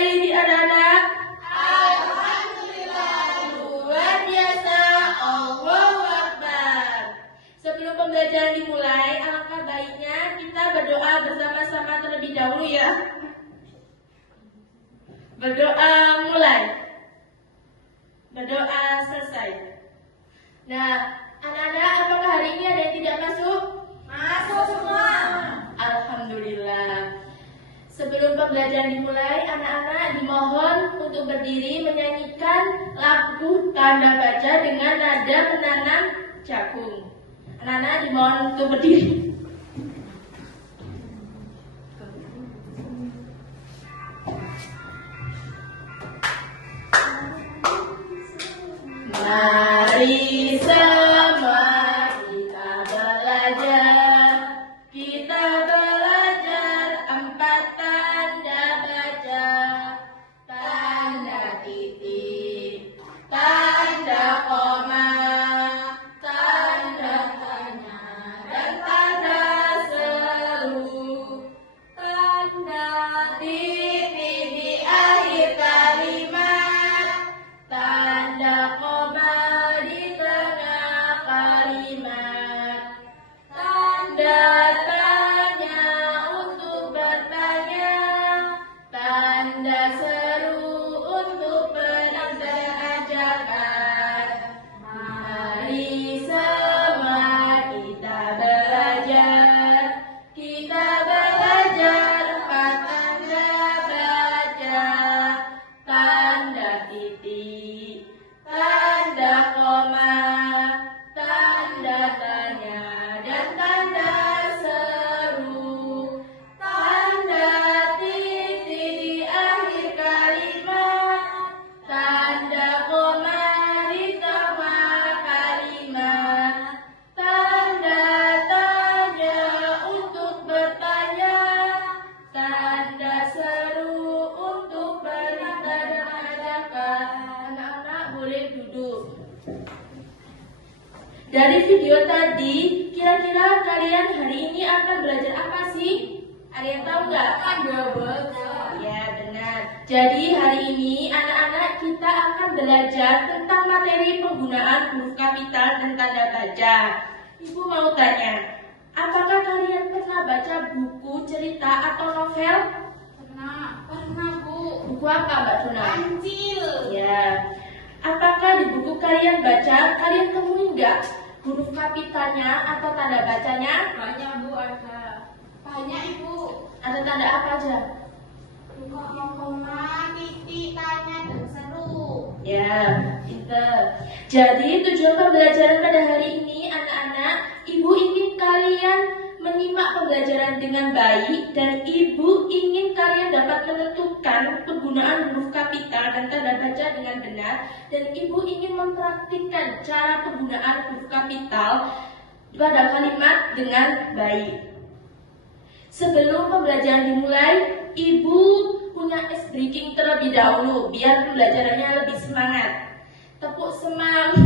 hari ini anak-anak? Alhamdulillah, luar biasa. Allahu Akbar. Sebelum pembelajaran dimulai, alangkah baiknya kita berdoa bersama-sama terlebih dahulu ya. Berdoa mulai. Berdoa selesai. Nah, anak-anak, apakah hari ini ada yang tidak masuk? Masuk semua. Alhamdulillah. Sebelum pembelajaran dimulai, anak-anak dimohon untuk berdiri menyanyikan lagu tanda baca dengan nada menanam jagung. Anak-anak dimohon untuk berdiri. Mari semua kita belajar. Kita belajar 4 tanda baca. Tanda titik, tanda koma, tanda tanya, dan tanda seru. Tanda titik di akhir kalimat, tanda koma di tengah kalimat, tanda tanya untuk bertanya, tanda seru untuk perintah ajakan. Mari semua kita belajar. Kita belajar 4 tanda baca. Tanda titik, tanda koma, tanda tanya, dan tanda seru. Tanda titik di akhir kalimat, tanda koma di tengah kalimat, tanda tanya untuk bertanya, tanda seru untuk perintah dan ajakan. Anak-anak boleh duduk. Dari video tadi, kira-kira kalian hari ini akan belajar apa sih? Ada yang tahu nggak? Ya, benar. Jadi hari ini anak-anak kita akan belajar tentang materi penggunaan huruf kapital dan tanda baca. Ibu mau tanya, apakah kalian pernah baca buku cerita atau novel? Pernah Bu. Buku apa Mbak Tuna? Kancil. Ya. Apakah di buku kalian baca, kalian temuin nggak huruf kapitalnya atau tanda bacanya? Banyak Bu, ada. Banyak Ibu. Ada tanda apa aja? Koma, titik, tanya, dan seru. Ya, pinter. Jadi tujuan pembelajaran pada hari ini anak-anak, ibu ingin kalian menyimak pembelajaran dengan baik dan ibu ingin kalian dapat menentukan penggunaan huruf kapital dan tanda baca dengan benar dan ibu ingin mempraktikkan cara penggunaan huruf kapital pada kalimat dengan baik. Sebelum pembelajaran dimulai, ibu punya ice breaking terlebih dahulu biar pembelajarannya lebih semangat. Tepuk semangat.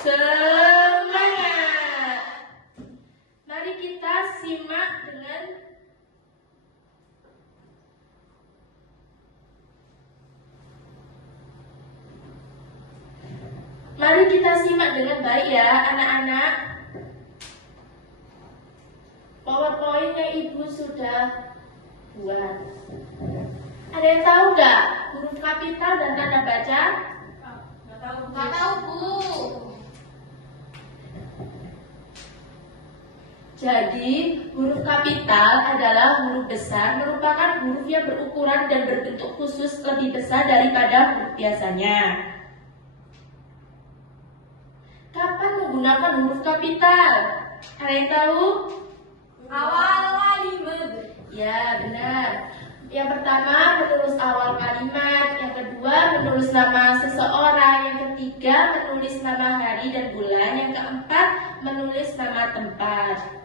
Semangat. Mari kita simak dengan baik ya anak-anak. PowerPoint-nya ibu sudah buat. Ada yang tahu nggak huruf kapital dan tanda baca? Nggak tahu Bu. Jadi huruf kapital adalah huruf besar, merupakan huruf yang berukuran dan berbentuk khusus lebih besar daripada huruf biasanya. Kapan menggunakan huruf kapital? Ada yang tahu? Awal kalimat. Ya, benar. Yang pertama menulis awal kalimat, yang kedua menulis nama seseorang, yang ketiga menulis nama hari dan bulan, yang keempat menulis nama tempat.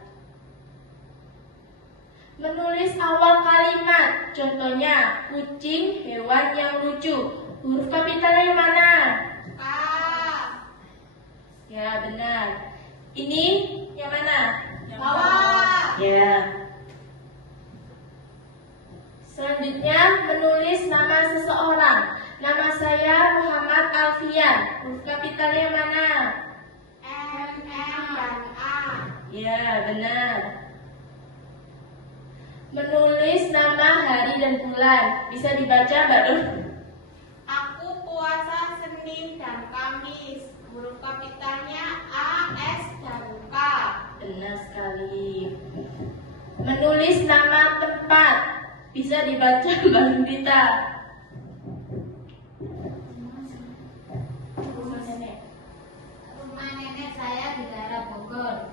Menulis awal kalimat, contohnya kucing, hewan yang lucu. Huruf kapitalnya yang mana? K. Ya, benar. Ini yang mana? Bawah. Ya. Selanjutnya, menulis nama seseorang. Nama saya Muhammad Alfian. Huruf kapitalnya mana? M, dan A. Ya, benar. Menulis nama hari dan bulan. Bisa dibaca, Mbak Dun? Aku puasa Senin dan Kamis. Huruf kapitalnya A, S, dan K. Benar sekali. Menulis nama tempat. Bisa dibaca, Mbak Lindita? Rumah nenek saya di daerah Bogor.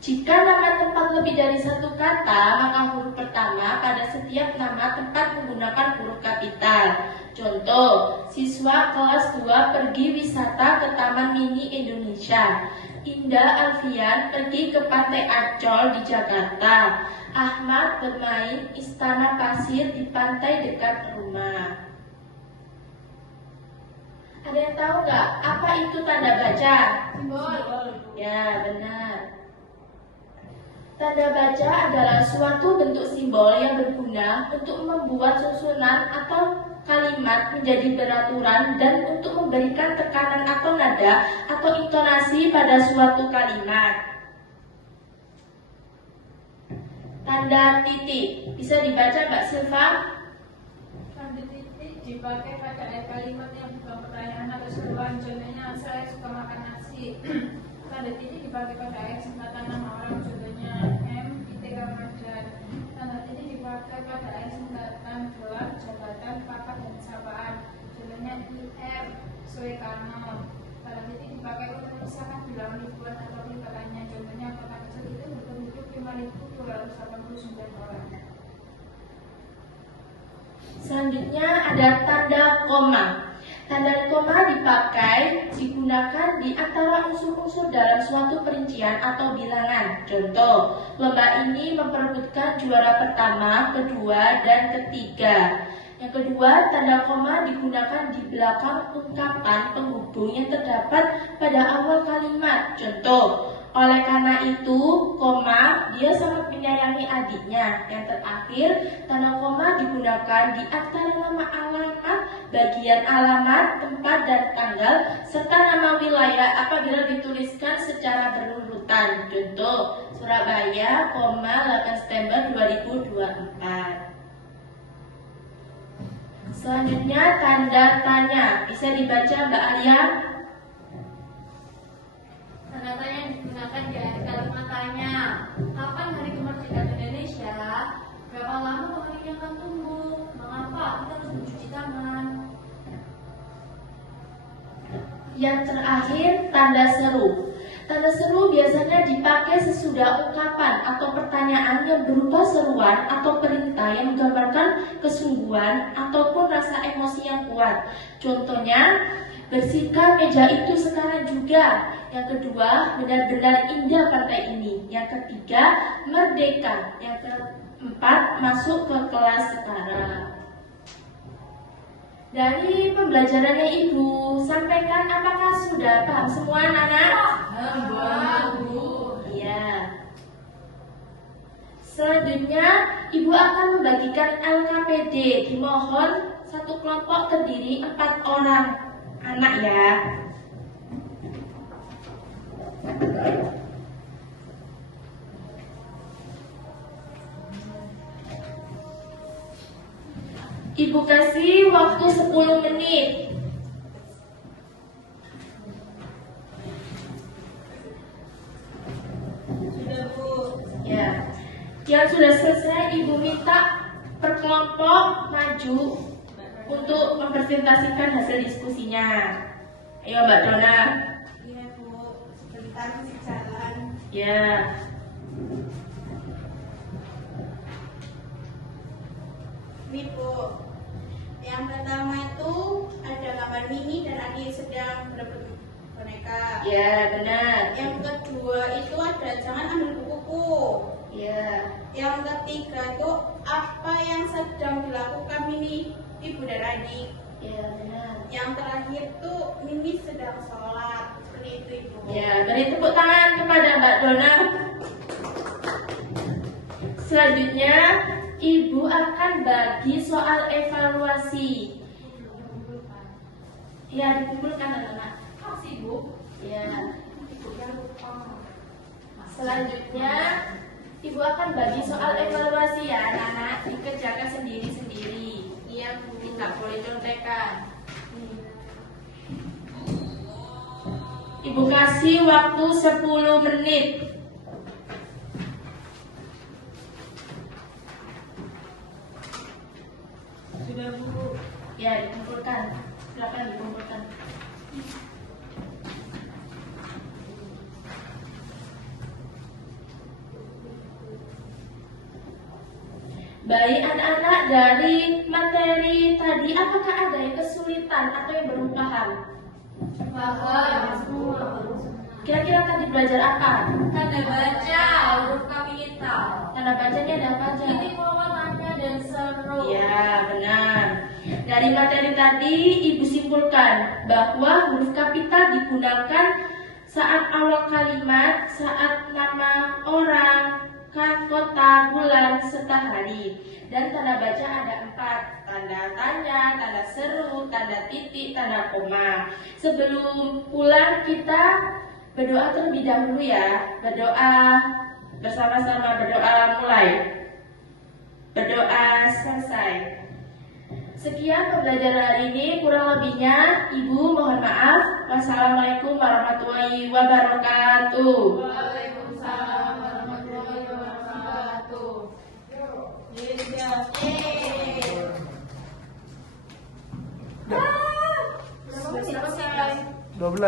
Jika nama tempat lebih dari satu kata, maka huruf pertama pada setiap nama tempat menggunakan huruf kapital. Contoh, siswa kelas 2 pergi wisata ke Taman Mini Indonesia. Indah Alfian pergi ke Pantai Ancol di Jakarta. Ahmad bermain istana pasir di pantai dekat rumah. Ada yang tahu nggak apa itu tanda baca? Simbol. Ya, benar. Tanda baca adalah suatu bentuk simbol yang berguna untuk membuat susunan atau kalimat menjadi beraturan dan untuk memberikan tekanan atau nada atau intonasi pada suatu kalimat. Tanda titik bisa dibaca, Mbak Silva? Tanda titik dipakai pada kalimat yang bukan pertanyaan atau seruan. Contohnya, saya suka makan nasi. Tanda titik dipakai pada singkatan nama orang. Contohnya, M. Titik Ramadan. Tanda titik dipakai pada singkatan gelar, jabatan, pangkat, dan sapaan. Contohnya, IR. Soekarno. Tanda titik dipakai untuk memisahkan bilangan ribuan atau lingkarannya. Contohnya, kota kecil itu berpenduduk 5.289 orang. Selanjutnya ada tanda koma. Tanda koma digunakan di antara unsur-unsur dalam suatu perincian atau bilangan. Contoh, lomba ini memperebutkan juara pertama, kedua, dan ketiga. Yang kedua, tanda koma digunakan di belakang ungkapan penghubung yang terdapat pada awal kalimat. Contoh, oleh karena itu, koma, dia sangat menyayangi adiknya. Yang terakhir, tanda koma digunakan di antara nama alamat, bagian alamat, tempat, dan tanggal, serta nama wilayah apabila dituliskan secara berurutan. Contoh, Surabaya, 8 September 2024. Selanjutnya, tanda tanya. Bisa dibaca, Mbak Alia? Tanda tanya digunakan di akhir kalimat tanya. Kapan hari kemerdekaan Indonesia? Berapa lama pohon ini akan tumbuh? Mengapa kita harus mencuci tangan? Yang terakhir, tanda seru. Tanda seru biasanya dipakai sesudah ungkapan atau pertanyaan yang berupa seruan atau perintah yang menggambarkan kesungguhan ataupun rasa emosi yang kuat. Contohnya, bersihkan meja itu sekarang juga. Yang kedua, benar-benar indah pantai ini. Yang ketiga, merdeka. Yang keempat, masuk ke kelas sekarang. Dari pembelajarannya Ibu, sampaikan apakah sudah paham semua anak-anak? Iya. Selanjutnya, Ibu akan membagikan LKPD. Dimohon satu kelompok terdiri 4 orang anak ya. Ibu kasih waktu 10 menit. Sudah, Bu. Ya. Yang sudah selesai, Ibu minta per kelompok maju untuk mempresentasikan hasil diskusinya. Ayo Mbak Dona. Iya, Bu. Sebentar masih jalan. Ya. Ini, Bu. Yang pertama itu ada gambar Mini dan Adi sedang berebut boneka. Ya, benar. Yang kedua itu ada jangan ambil buku. Ya. Yang ketiga itu apa yang sedang dilakukan Mini, Ibu dan Adi. Ya, benar. Yang terakhir tuh Mini sedang sholat. Seperti itu, Ibu. Ya, beri tepuk tangan kepada Mbak Dona. Selanjutnya, Ibu akan bagi soal evaluasi. Ya, dikumpulkan anak-anak. Makasih, Bu. Ya. Ibu yang lupa. Selanjutnya, Ibu akan bagi soal evaluasi ya anak-anak. Dikerjakan sendiri-sendiri. Iya, Bu. Tidak boleh contekan. Ibu kasih waktu 10 menit. Sudah, Bu. Ya, dikumpulkan. Silakan dikumpulkan. Baik anak-anak, dari materi tadi apakah ada yang kesulitan atau yang belum paham? Paham semua. Kira-kira tadi belajar apa? Tanda baca, huruf kapital. Tanda bacanya ada apa aja? Ini pewarnanya dan seru. Ya, benar. Dari materi tadi, Ibu simpulkan bahwa huruf kapital digunakan saat awal kalimat, saat nama orang, kota, bulan, serta hari. Dan tanda baca ada 4. Tanda tanya, tanda seru, tanda titik, tanda koma. Sebelum pulang kita berdoa terlebih dahulu ya. Berdoa bersama-sama, berdoa mulai. Berdoa selesai. Sekian pembelajaran hari ini, kurang lebihnya Ibu mohon maaf. Wassalamualaikum warahmatullahi wabarakatuh. Waalaikumsalam warahmatullahi wabarakatuh. Sudah selesai. 12.